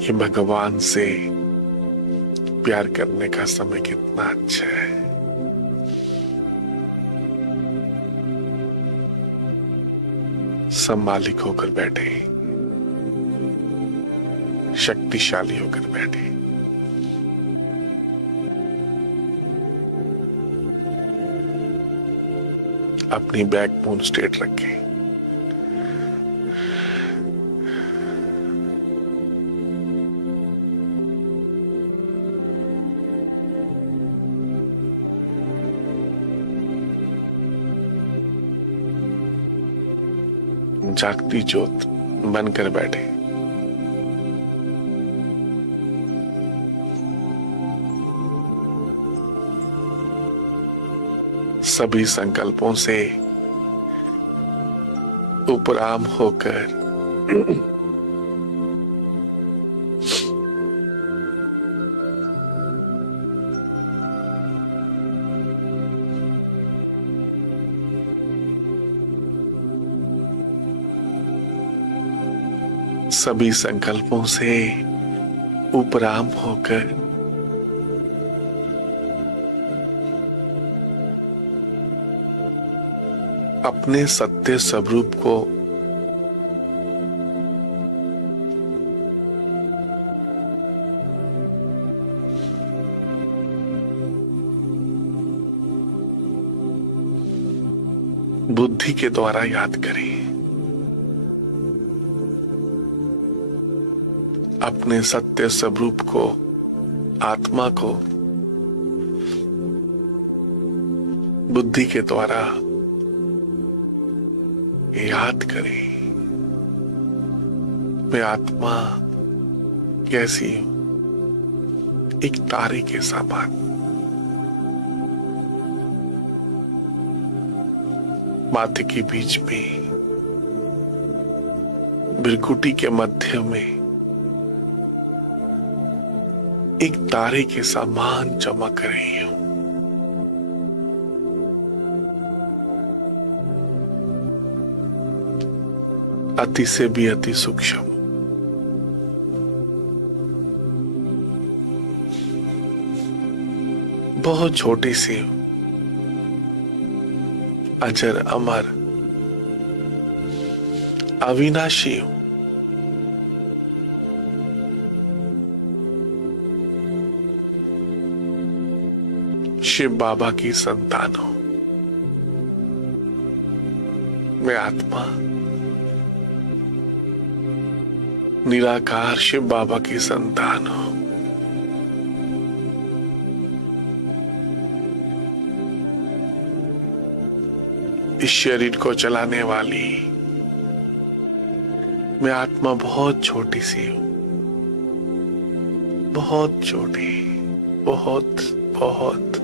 कि भगवान से प्यार करने का समय कितना अच्छा है। सब मालिक होकर बैठे, शक्तिशाली होकर बैठे, अपनी बैकबोन स्ट्रेट रखे, जागती ज्योत बनकर बैठे। सभी संकल्पों से उपराम होकर सभी संकल्पों से उपराम होकर अपने सत्य स्वरूप को बुद्धि के द्वारा याद करें। अपने सत्य स्वरूप को, आत्मा को बुद्धि के द्वारा याद करें। मैं आत्मा कैसी हूं? एक तारे के समान। माथे के बीच में, भृकुटी के मध्य में एक तारे के समान चमक रही हूं। अति से भी अति सूक्ष्म, बहुत छोटी सी हूं, अजर अमर अविनाशी हूं। शिव बाबा की संतान हूं। मैं आत्मा निराकार शिव बाबा की संतान हूं। इस शरीर को चलाने वाली मैं आत्मा बहुत छोटी सी हूं, बहुत छोटी, बहुत बहुत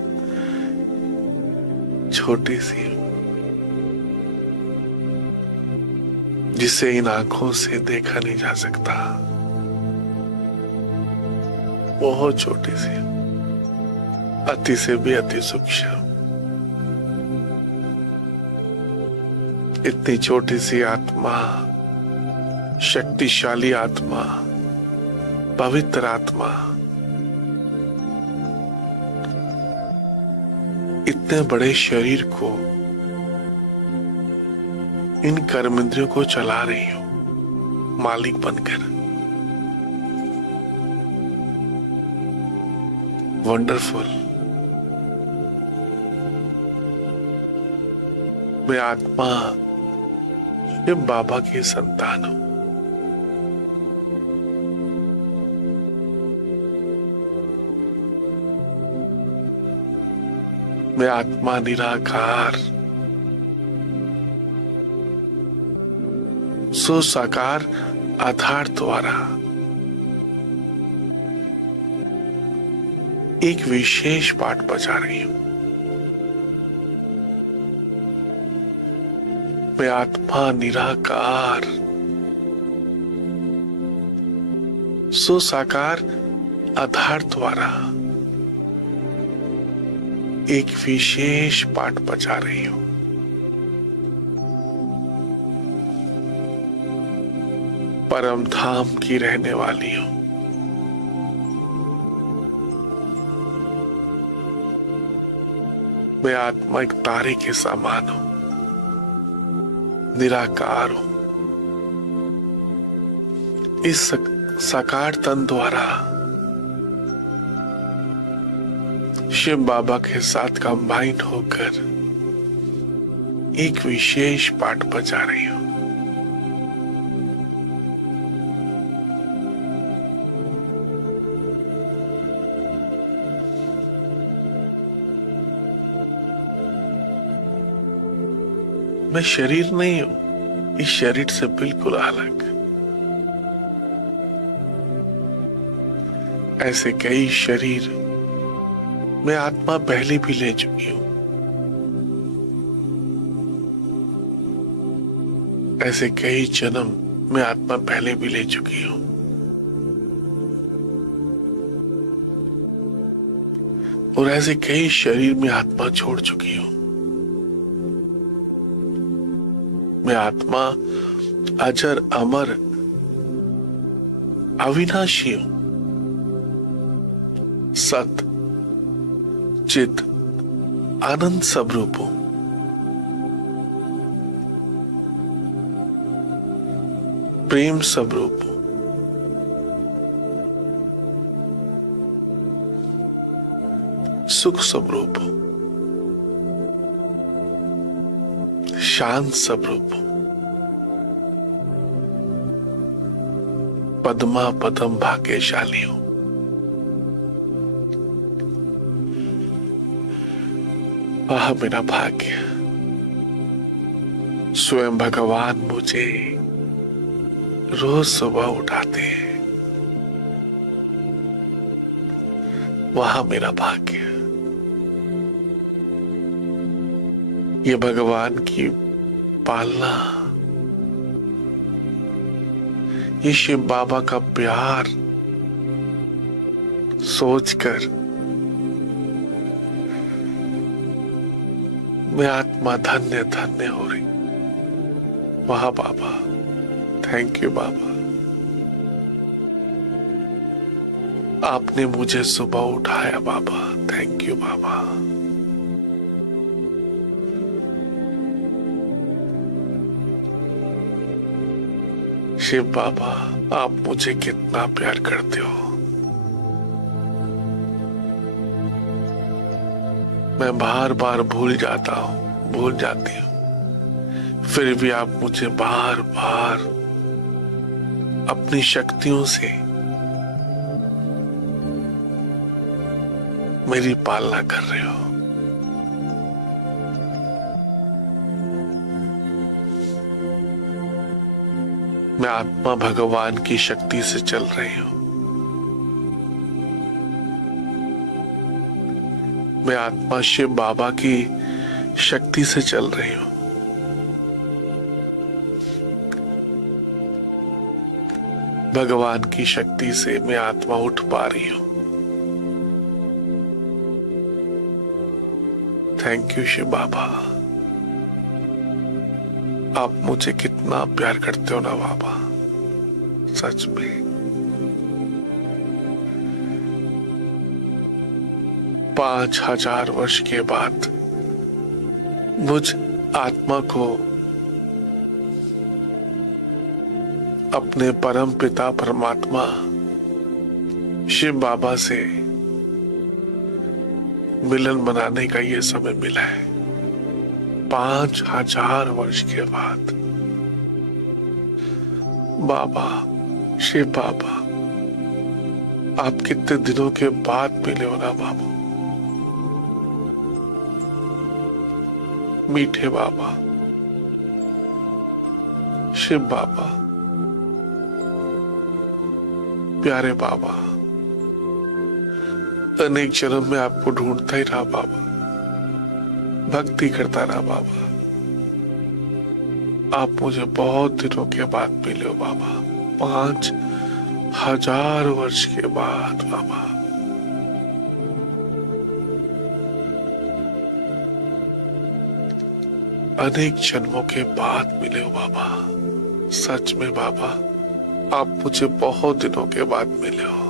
छोटी सी हूं, जिसे इन आंखों से देखा नहीं जा सकता। बहुत छोटी सी, अति से भी अति सूक्ष्म। इतनी छोटी सी आत्मा, शक्तिशाली आत्मा, पवित्र आत्मा, इतने बड़े शरीर को, इन कर्मेंद्रियों को चला रही हूं, मालिक बनकर। वंडरफुल। मैं आत्मा शिव बाबा की संतान हूं। मैं आत्मा निराकार सो साकार आधार द्वारा एक विशेष पाठ बजा रही हूं। मैं आत्मा निराकार सो साकार आधार द्वारा एक विशेष पाठ बजा रही हूं। परम धाम की रहने वाली हूं। मैं आत्मा एक तारे के समान हूं, निराकार हूं। इस साकार तन द्वारा शिव बाबा के साथ कंबाइन होकर एक विशेष पाठ बजा रही हूं। मैं शरीर नहीं हूं, इस शरीर से बिल्कुल अलग। ऐसे कई शरीर मैं आत्मा पहले भी ले चुकी हूं। ऐसे कई जन्म मैं आत्मा पहले भी ले चुकी हूं। और ऐसे कई शरीर में आत्मा छोड़ चुकी हूं। मैं आत्मा अजर अमर अविनाशी हूं। सत चित आनंद स्वरूप हूं। प्रेम स्वरूप हूं। सुख स्वरूप हूं। शांत स्वरूप हूं। पद्मा पदम भाग्यशाली हूं। वाह मेरा भाग्य, स्वयं भगवान मुझे रोज सुबह उठाते हैं। वाह मेरा भाग्य, ये भगवान की पालना, ये शिव बाबा का प्यार सोचकर मैं आत्मा धन्य धन्य हो रही। वाह बाबा, थैंक यू बाबा, आपने मुझे सुबह उठाया बाबा। थैंक यू बाबा। शिव बाबा, आप मुझे कितना प्यार करते हो। मैं बार बार भूल जाता हूं, भूल जाती हूं, फिर भी आप मुझे बार बार अपनी शक्तियों से मेरी पालना कर रहे हो। मैं आत्मा भगवान की शक्ति से चल रही हूं। मैं आत्मा शिव बाबा की शक्ति से चल रही हूं। भगवान की शक्ति से मैं आत्मा उठ पा रही हूं। थैंक यू शिव बाबा, आप मुझे कितना प्यार करते हो ना बाबा, सच में। 5000 वर्ष के बाद मुझ आत्मा को अपने परम पिता परमात्मा शिव बाबा से मिलन बनाने का ये समय मिला है। 5000 वर्ष के बाद बाबा, शिव बाबा, आप कितने दिनों के बाद मिले हो ना बाबा। मीठे बाबा, शिव बाबा, प्यारे बाबा, अनेक जन्म में आपको ढूंढता ही रहा बाबा, भक्ति करता रहा बाबा। आप मुझे बहुत दिनों के बाद मिले हो बाबा, 5000 वर्ष के बाद बाबा। अनेक जन्मों के बाद मिले हो बाबा, सच में बाबा, आप मुझे बहुत दिनों के बाद मिले हो।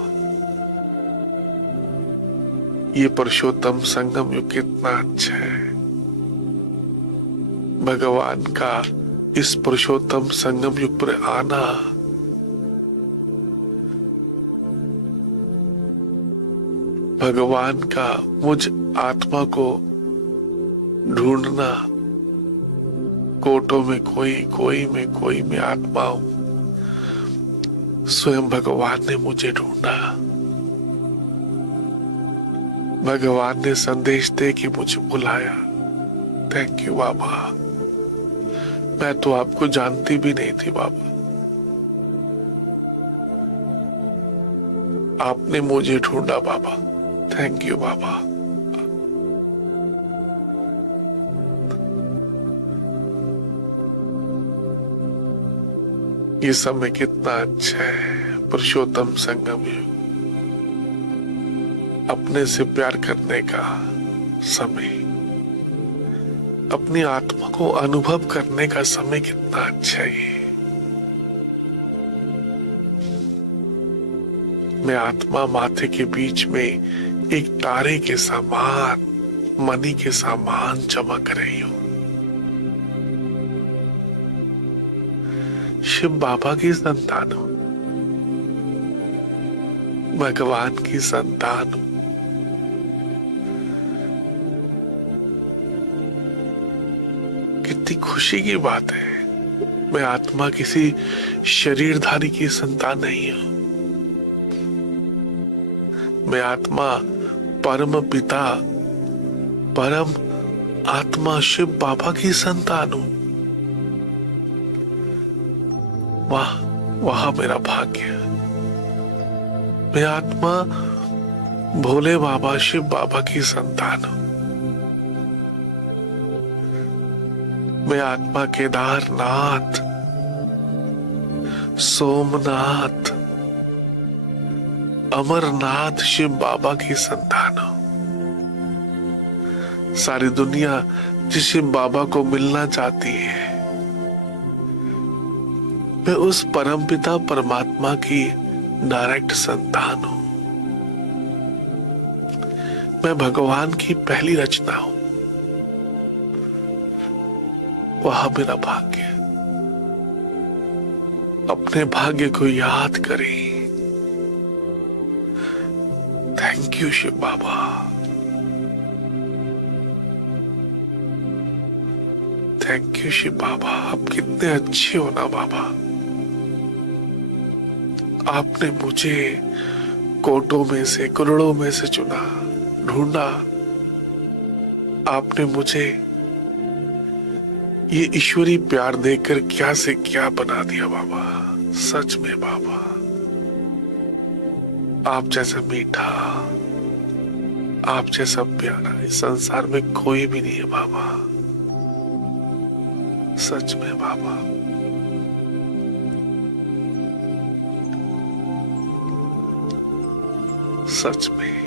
ये पुरुषोत्तम संगम युग कितना अच्छा है। भगवान का इस पुरुषोत्तम संगम युग पर आना भगवान का मुझ आत्मा को ढूंढना, कोटों में कोई में कोई में आत्मा हूं। स्वयं भगवान ने मुझे ढूंढा। भगवान ने संदेश दे कि मुझे बुलाया। थैंक यू बाबा, मैं तो आपको जानती भी नहीं थी बाबा। आपने मुझे ढूंढा बाबा। थैंक यू बाबा। ये समय कितना अच्छा है, पुरुषोत्तम संगम युग, अपने से प्यार करने का समय, अपनी आत्मा को अनुभव करने का समय कितना अच्छा है। मैं आत्मा माथे के बीच में एक तारे के समान, मणि के समान चमक रही हूं। शिव बाबा की संतान हूं, भगवान की संतान हूं। कितनी खुशी की बात है। मैं आत्मा किसी शरीरधारी की संतान नहीं हूं। मैं आत्मा परम पिता, परम आत्मा शिव बाबा की संतान हूं। वाह वाह मेरा भाग्य। मैं आत्मा भोले बाबा शिव बाबा की संतान हूं। मैं आत्मा केदारनाथ, सोमनाथ, अमरनाथ शिव बाबा की संतान हूं। सारी दुनिया जिस शिव बाबा को मिलना चाहती है, मैं उस परमपिता परमात्मा की डायरेक्ट संतान हूं। मैं भगवान की पहली रचना हूं। वह मेरा भाग्य। अपने भाग्य को याद करें। Thank you Shiv Baba. Thank you Shiv Baba. आप कितने अच्छे हो ना बाबा। आपने मुझे कोटों में से, करोड़ों में से चुना, ढूंढा। आपने मुझे ये ईश्वरी प्यार देकर क्या से क्या बना दिया बाबा। सच में बाबा, आप जैसा मीठा, आप जैसा प्यारा इस संसार में कोई भी नहीं है बाबा। सच में बाबा। सच में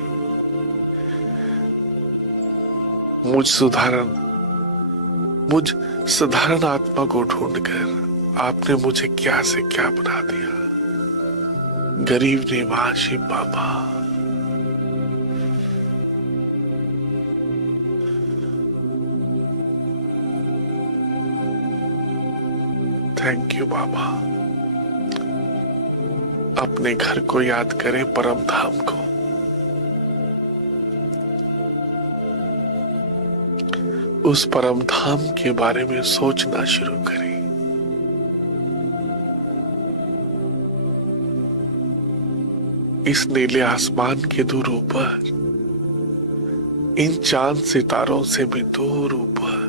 मुझ साधारण आत्मा को ढूंढकर आपने मुझे क्या से क्या बना दिया। गरीब निवास शिव बाबा। थैंक यू बाबा। अपने घर को याद करें, परम धाम को। उस परम धाम के बारे में सोचना शुरू करें। इस नीले आसमान के दूर ऊपर, इन चांद सितारों से भी दूर ऊपर,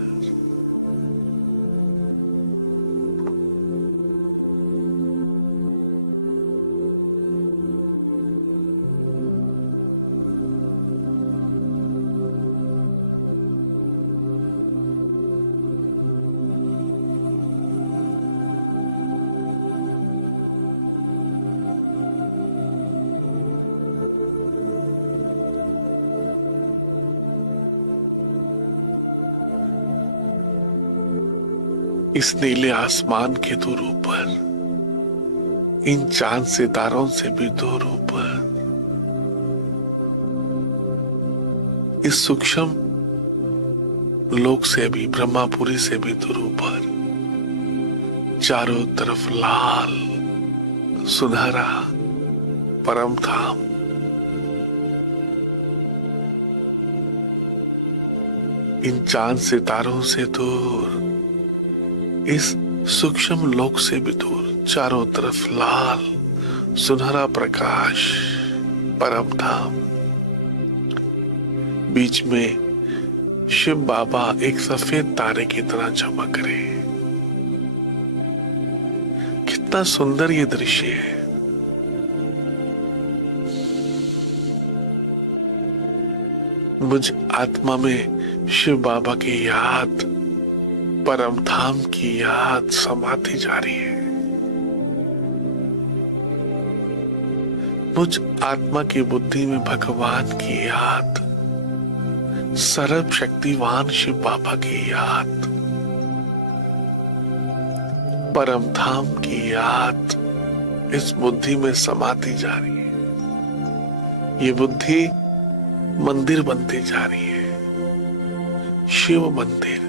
इस नीले आसमान के दूर ऊपर, इन चांद सितारों से भी दूर ऊपर, इस सूक्ष्म लोक से भी, ब्रह्मापुरी से भी दूर ऊपर, चारों तरफ लाल सुनहरा परम धाम। इन चांद सितारों से दूर, इस सूक्ष्म लोक से भी दूर, चारों तरफ लाल सुनहरा प्रकाश परम धाम। बीच में शिव बाबा एक सफेद तारे की तरह चमक रहे। कितना सुंदर ये दृश्य है। मुझ आत्मा में शिव बाबा की याद, परम धाम की याद समाती जा रही है। मुझ आत्मा की बुद्धि में भगवान की याद, सर्व शक्तिवान शिव बाबा की याद, परम धाम की याद इस बुद्धि में समाती जा रही है। ये बुद्धि मंदिर बनती जा रही है, शिव मंदिर।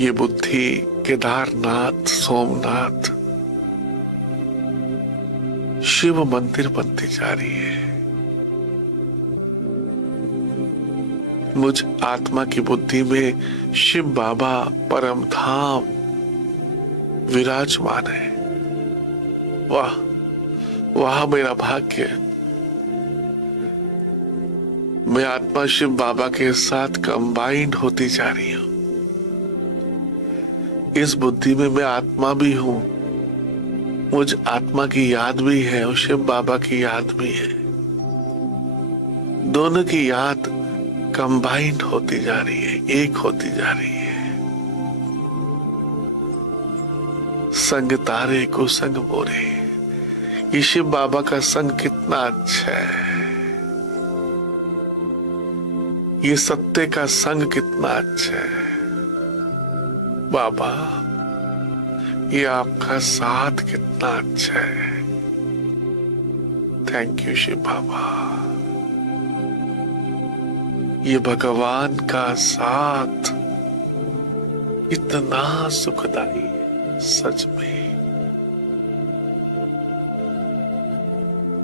ये बुद्धि केदारनाथ, सोमनाथ, शिव मंदिर बनती जा रही है। मुझ आत्मा की बुद्धि में शिव बाबा परम धाम विराजमान है। वाह वाह मेरा भाग्य। मैं आत्मा शिव बाबा के साथ कंबाइंड होती जा रही हूं। इस बुद्धि में मैं आत्मा भी हूं, मुझ आत्मा की याद भी है और शिव बाबा की याद भी है। दोनों की याद कंबाइंड होती जा रही है, एक होती जा रही है। संग तारे को संग मोरे, ये शिव बाबा का संग कितना अच्छा है। ये सत्य का संग कितना अच्छा है। बाबा ये आपका साथ कितना अच्छा है। थैंक यू शिव बाबा। ये भगवान का साथ इतना सुखदाई है। सच में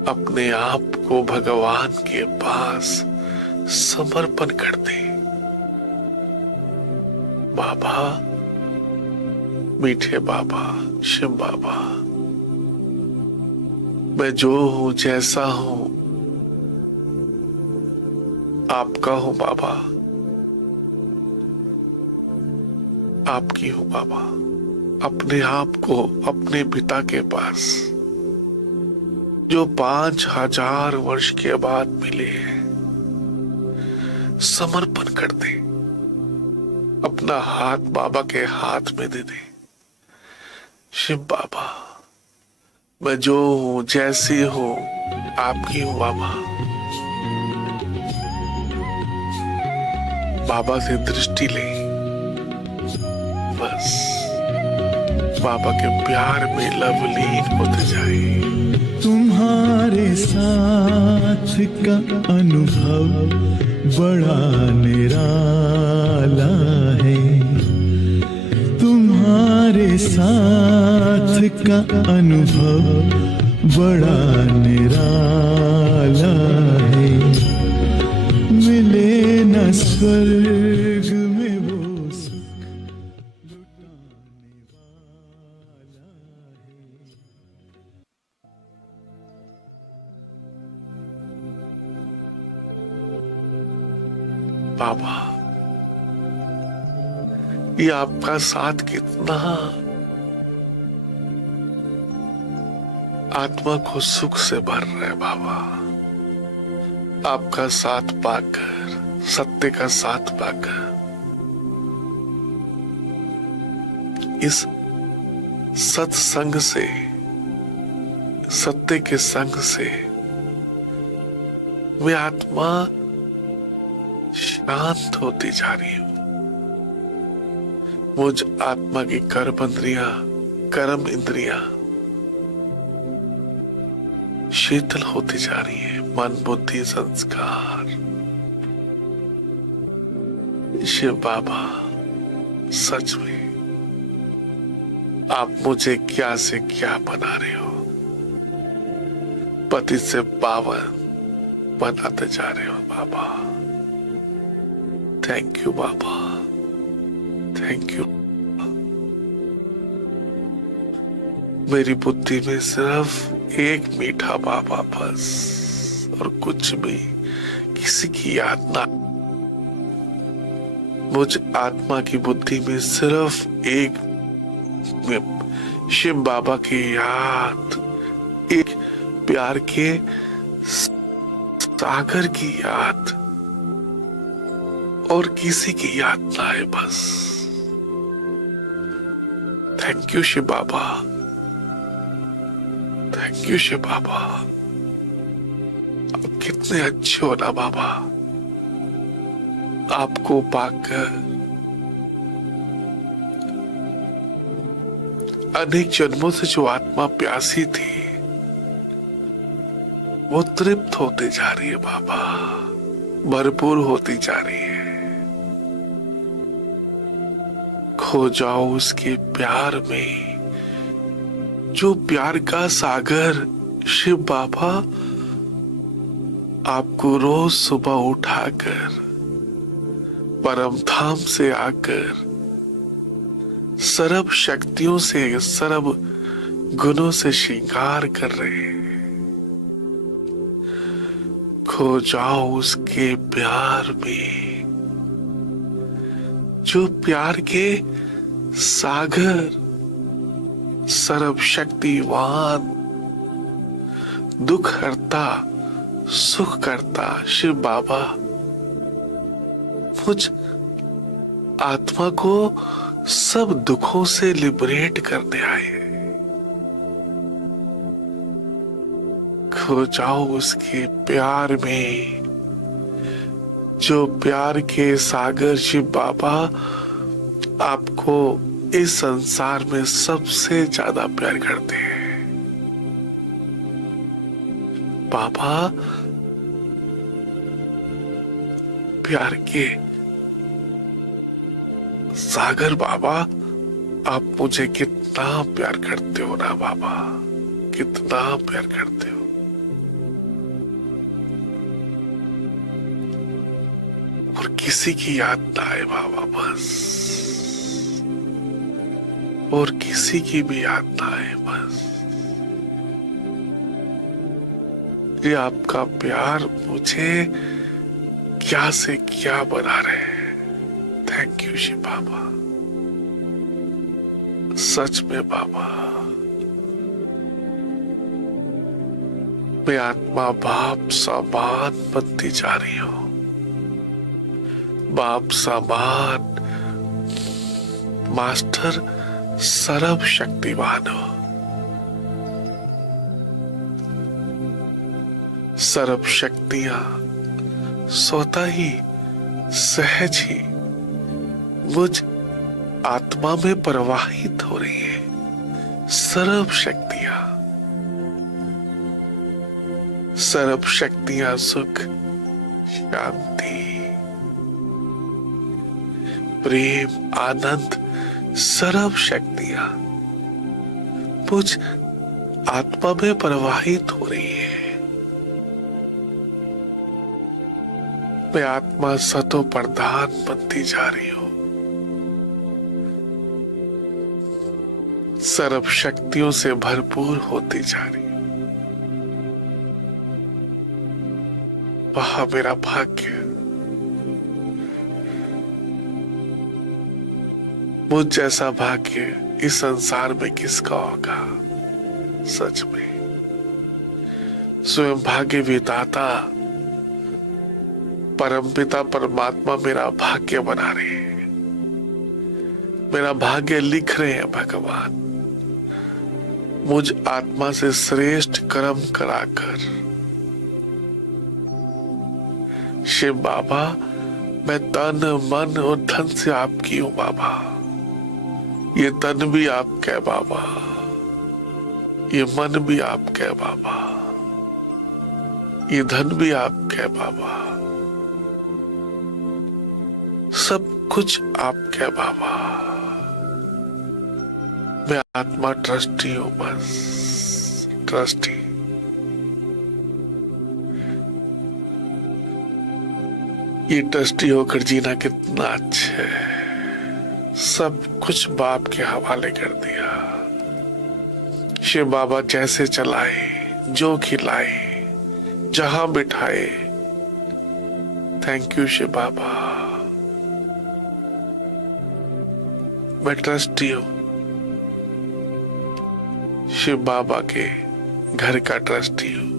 अपने आप को भगवान के पास समर्पण कर दे। बाबा, मीठे बाबा, शिव बाबा, मैं जो हूं, जैसा हूं, आपका हूं बाबा, आपकी हूं बाबा। अपने आप को अपने पिता के पास, जो 5000 वर्ष के बाद मिले हैं, समर्पण कर दे। अपना हाथ बाबा के हाथ में दे दे। शिव बाबा, मैं जो हूं, जैसी हूं, आपकी हूं बाबा। बाबा से दृष्टि ले, बस बाबा के प्यार में लवलीन होते जाए। तुम्हारे साथ का अनुभव बड़ा निराला है। तुम्हारे साथ का अनुभव बड़ा निराला है। मिले न स्वर्ग में वो सुख लुटाने वाला है। बाबा, ये आपका साथ कितना आत्मा को सुख से भर रहा है बाबा। आपका साथ पाकर, सत्य का साथ पाकर, इस सत्संग से, सत्य के संग से मैं आत्मा शांत होती जा रही हूं। मुझ आत्मा की कर्म इंद्रियां शीतल होती जा रही है। मन, बुद्धि, संस्कार। शिव बाबा, सच में आप मुझे क्या से क्या बना रहे हो। पति से पावन बनाते जा रहे हो Baba. Thank you Baba. Thank you. मेरी बुद्धि में सिर्फ एक मीठा बाबा बस, और कुछ भी किसी की याद ना। मुझ आत्मा की बुद्धि में सिर्फ एक शिव बाबा की याद, एक प्यार के सागर की याद, और किसी की याद ना आए बस। Thank you Shiv Baba, thank you Shiv Baba. आप कितने अच्छे हो ना बाबा। आपको पाकर अनेक जन्मों से जो आत्मा प्यासी थी वो तृप्त होती जा रही है बाबा, भरपूर होती जा रही है। खो जाओ उसके प्यार में, जो प्यार का सागर शिव बाबा आपको रोज सुबह उठाकर परम धाम से आकर सर्व शक्तियों से, सर्व गुणों से श्रृंगार कर रहे हैं। खो जाओ उसके प्यार में, जो प्यार के सागर सर्व शक्तिवान, दुख हरता सुख करता शिव बाबा मुझ आत्मा को सब दुखों से लिबरेट करने आए। खो जाओ उसके प्यार में, जो प्यार के सागर शिव बाबा आपको इस संसार में सबसे ज्यादा प्यार करते हैं। बाबा प्यार के सागर बाबा, आप मुझे कितना प्यार करते हो ना बाबा, कितना प्यार करते हो। और किसी की याद ना आए बाबा बस, और किसी की भी याद ना आए बस। ये आपका प्यार मुझे क्या से क्या बना रहे हैं। थैंक यू शिव बाबा, सच में बाबा। मैं आत्मा बाप समान बनती जा रही हूं, बाप समान मास्टर सर्व शक्तिवान हो। सर्व शक्तियां स्वतः ही सहज ही मुझ आत्मा में प्रवाहित हो रही है। सर्व शक्तियां सुख, शांति, प्रेम, आनंद, सर्व शक्तियां मुझ आत्मा में प्रवाहित हो रही है। मैं आत्मा सतो प्रधान बनती जा रही हूं, सर्व शक्तियों से भरपूर होती जा रही हूं। वह मेरा भाग्य। मुझ जैसा भाग्य इस संसार में किसका होगा। सच में स्वयं भाग्य विधाता परमपिता परमात्मा मेरा भाग्य बना रहे हैं, मेरा भाग्य लिख रहे हैं भगवान। मुझ आत्मा से श्रेष्ठ कर्म कराकर शिव बाबा, मैं तन मन और धन से आपकी हूं बाबा। ये तन भी आपका है बाबा, ये मन भी आपका है बाबा, ये धन भी आपका है बाबा, सब कुछ आपका है बाबा। मैं आत्मा ट्रस्टी हूं, बस ट्रस्टी। ये ट्रस्टी होकर जीना कितना अच्छा है। सब कुछ बाप के हवाले कर दिया। शिव बाबा जैसे चलाए, जो खिलाए, जहां बिठाए, थैंक यू शिव बाबा। मैं ट्रस्टी हूं, शिव बाबा के घर का ट्रस्टी हूं।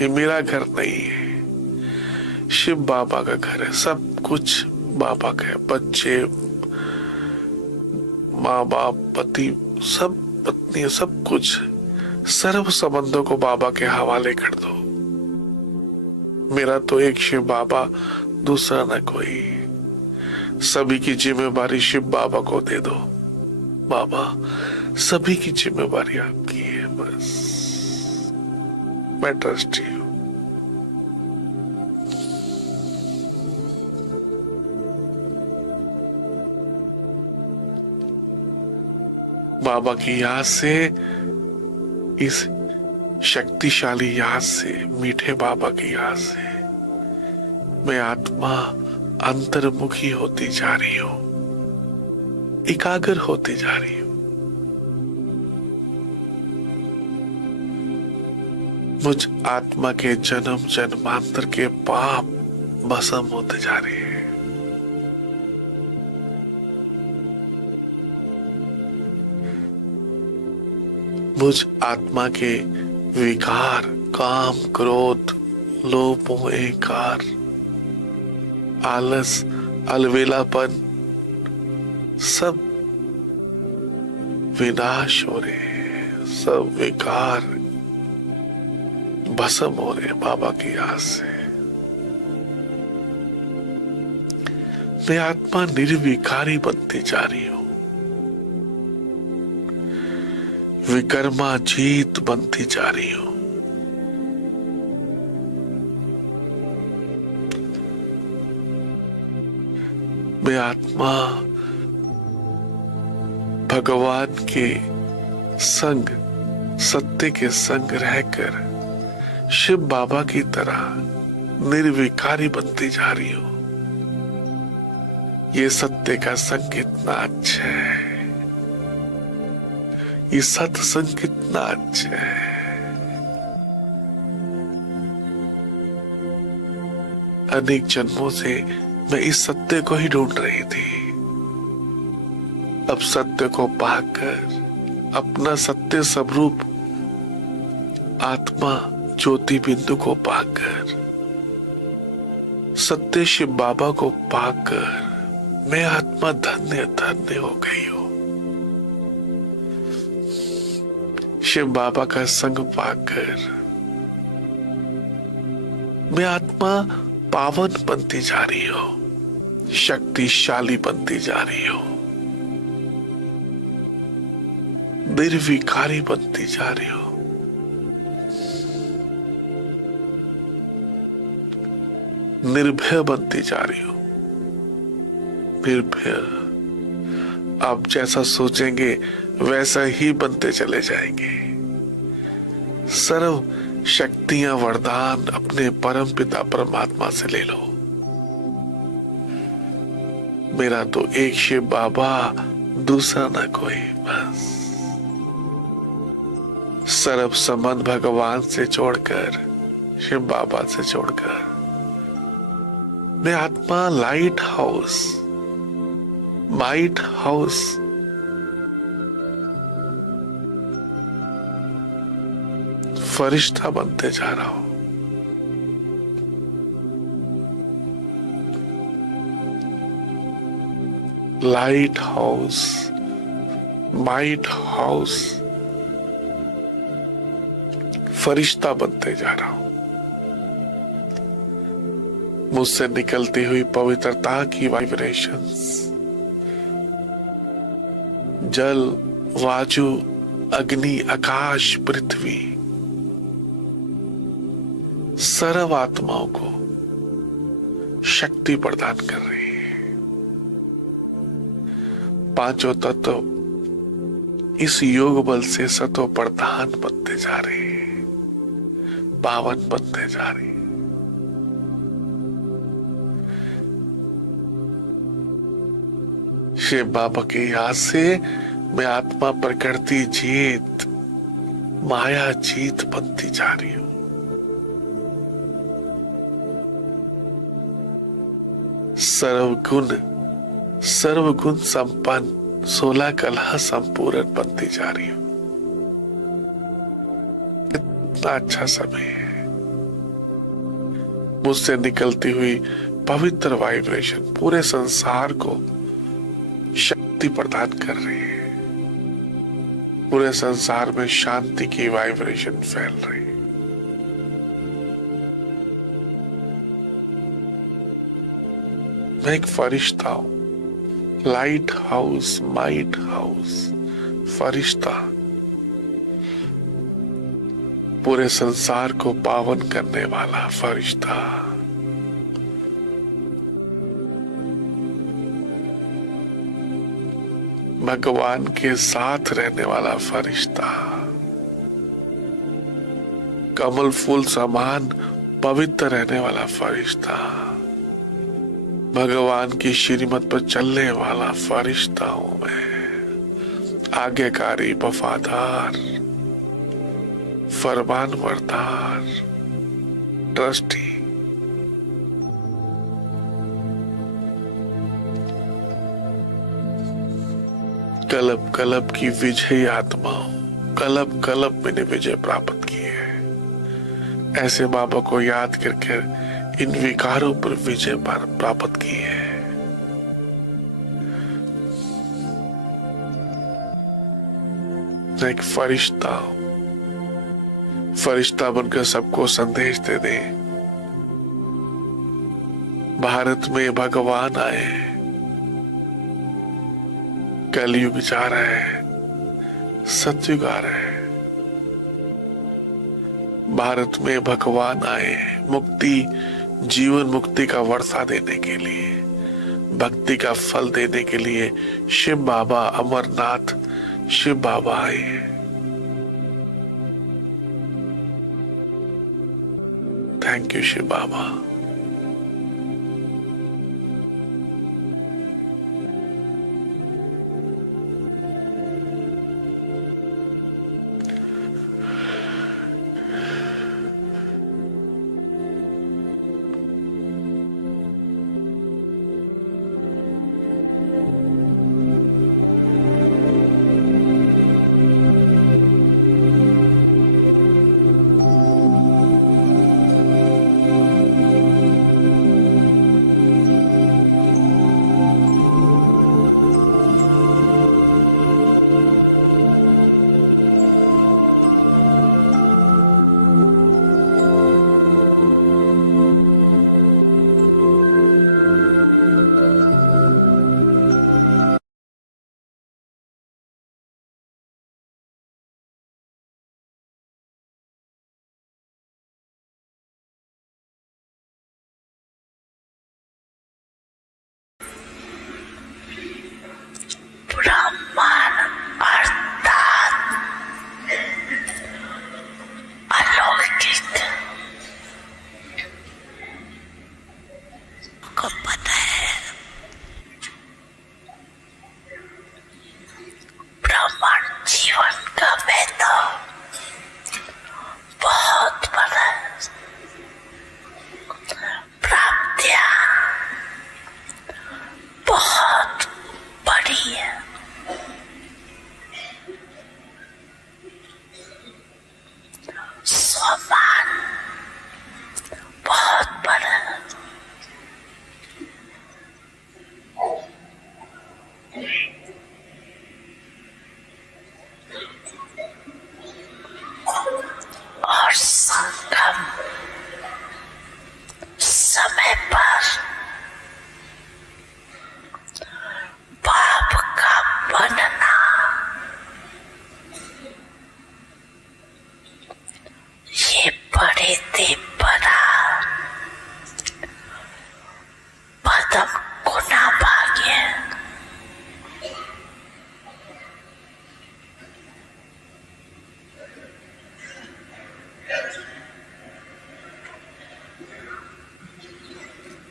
ये मेरा घर नहीं है, शिव बाबा का घर है। सब कुछ बाबा का है, बच्चे, माँ बाप, पति, सब पत्नी, सब कुछ, सर्व संबंधों को बाबा के हवाले कर दो। मेरा तो एक शिव बाबा, दूसरा न कोई। सभी की जिम्मेवारी शिव बाबा को दे दो। बाबा, सभी की जिम्मेवारी आपकी है, बस मैं ट्रस्टी हूं। बाबा की याद से, इस शक्तिशाली याद से, मीठे बाबा की याद से मैं आत्मा अंतर्मुखी होती जा रही हूं, एकाग्र होती जा रही हूं। मुझ आत्मा के जन्म जन्मांतर के पाप भस्म होते जा रहे हैं। मुझ आत्मा के विकार, काम, क्रोध, लोभ, मोह, अहंकार, आलस, अलवेलापन, सब विनाश हो रहे हैं। सब विकार भस्म हो रहे हैं बाबा की याद से। मैं आत्मा निर्विकारी बनती जा रही हूं, विकर्मा जीत बनती जा रही हूं। मैं आत्मा भगवान के संग, सत्य के संग रहकर शिव बाबा की तरह निर्विकारी बनती जा रही हूं। ये सत्य का संग कितना अच्छा है, ये सत्संग कितना अच्छा है। अनेक जन्मों से मैं इस सत्य को ही ढूंढ रही थी। अब सत्य को पाकर, अपना सत्य स्वरूप आत्मा ज्योति बिंदु को पाकर, सत्य शिव बाबा को पाकर मैं आत्मा धन्य धन्य हो गई हूं। शिव बाबा का संग पाकर मैं आत्मा पावन बनती जा रही हूं, शक्तिशाली बनती जा रही हूं, निर्विकारी बनती जा रही हूं। निर्भय बनती जा रही हूं, निर्भय। आप जैसा सोचेंगे वैसा ही बनते चले जाएंगे। सर्व शक्तियां, वरदान अपने परम पिता परमात्मा से ले लो। मेरा तो एक शिव बाबा, दूसरा ना कोई, बस सर्व संबंध भगवान से जोड़कर, शिव बाबा से जोड़कर मैं आत्मा लाइट हाउस, माइट हाउस, फरिश्ता बनते जा रहा हूं। लाइट हाउस, माइट हाउस, फरिश्ता बनते जा रहा हूं। मुझसे निकलती हुई पवित्रता की वाइब्रेशंस जल, वायु, अग्नि, आकाश, पृथ्वी, सर्व आत्माओं को शक्ति प्रदान कर रही है। पांचों तत्व इस योग बल से सतो प्रधान बनते जा रहे हैं, पावन बनते जा रहे हैं। शिव बाबा की याद से मैं आत्मा पर करती जीत, माया जीत बनती जा रही हूं। सर्वगुण संपन्न 16 कला संपूर्ण बनती जा रही हूं। कितना अच्छा समय है। मुझसे निकलती हुई पवित्र वाइब्रेशन पूरे संसार को शक्ति प्रदान कर रही है। पूरे संसार में शांति की वाइब्रेशन फैल रही है। मैं एक फरिश्ता हूं, लाइट हाउस, माइट हाउस, फरिश्ता। पूरे संसार को पावन करने वाला फरिश्ता। भगवान के साथ रहने वाला फरिश्ता। कमल फूल समान पवित्र रहने वाला फरिश्ता। भगवान की श्रीमत पर चलने वाला फरिश्ता हूं मैं। आज्ञाकारी, वफादार, फरमानबरदार, ट्रस्टी। कलब कलब की विजयी आत्मा हूं। कलब कलब मैंने विजय प्राप्त की है। ऐसे बाबा को याद करके इन विकारों पर विजय प्राप्त की है। मैं एक फरिश्ता हूं। फरिश्ता बनकर सबको संदेश दे दे। भारत में भगवान आए, कलयुग जा रहा है, सतयुग आ रहा है। भारत में भगवान आए मुक्ति, जीवन मुक्ति का वर्षा देने के लिए, भक्ति का फल देने के लिए। शिव बाबा, अमरनाथ शिव बाबा आए। थैंक यू शिव बाबा।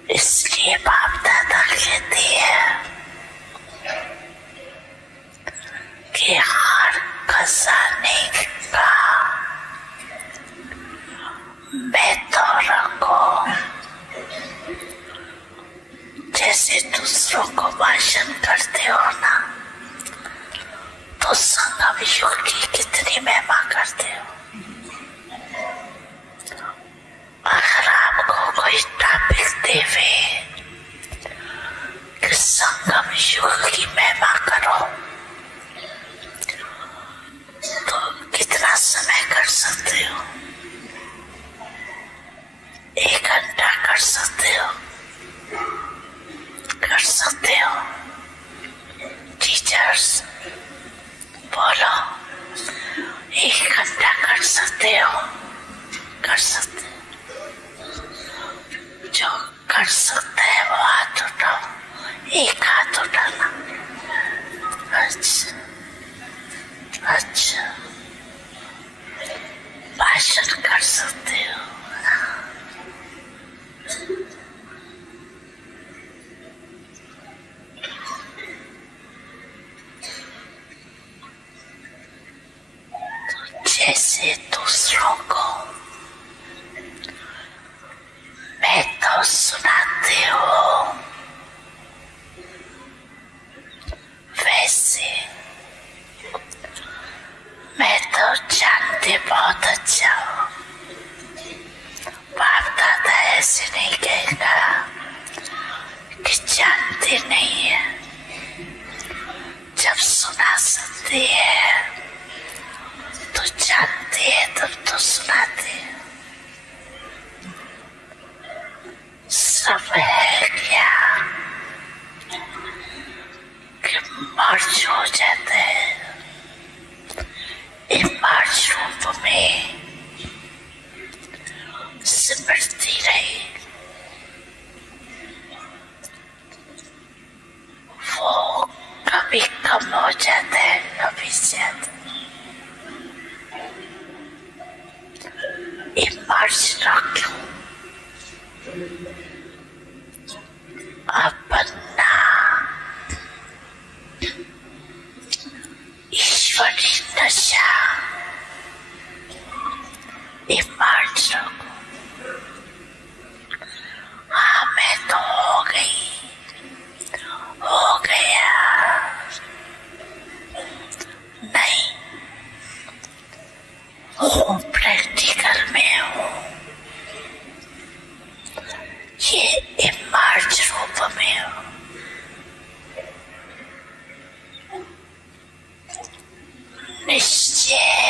इसलिए बाप दादा कहते हैं कि हर खजाने का मैं तो रखूं। जैसे दूसरों को भाषण करते हो ना, तो संगम युग की कितनी महिमा करते हो। अगर आपको कोई टॉपिक देवे कि संगम युग की महिमा करो, तो कितना समय कर सकते हो? 1 घंटा कर सकते हो? कर सकते हो? टीचर्स बोलो, 1 घंटा कर सकते हो? कर सकते हो? जो कर सकता है वो हाथ उठाओ, एक हाथ उठाना। अच्छा अच्छा, भाषण कर सकते हो? जैसे दूसरों को मैं तो सुनाते हो, वैसे मैं तो जानते बहुत अच्छा हूँ। बाप दादा ऐसे नहीं कहेगा कि जानते नहीं है। जब सुना सकते हैं तो जानते हैं, तब तो सुनाते हैं। सब है क्या कि मर्ज हो जाता है। मर्ज रूप में सिमरती रही, वो कभी कम हो जाता है, कभी ज्यादा। मर्ज रख लो अपना ईश्वरी नशा, मर्ज रखो। हाँ, मैं तो हो गई, हो गया। नहीं, हूँ, प्रैक्टिकल में हूँ। ये इमर्ज रूप में हूँ। निश्चय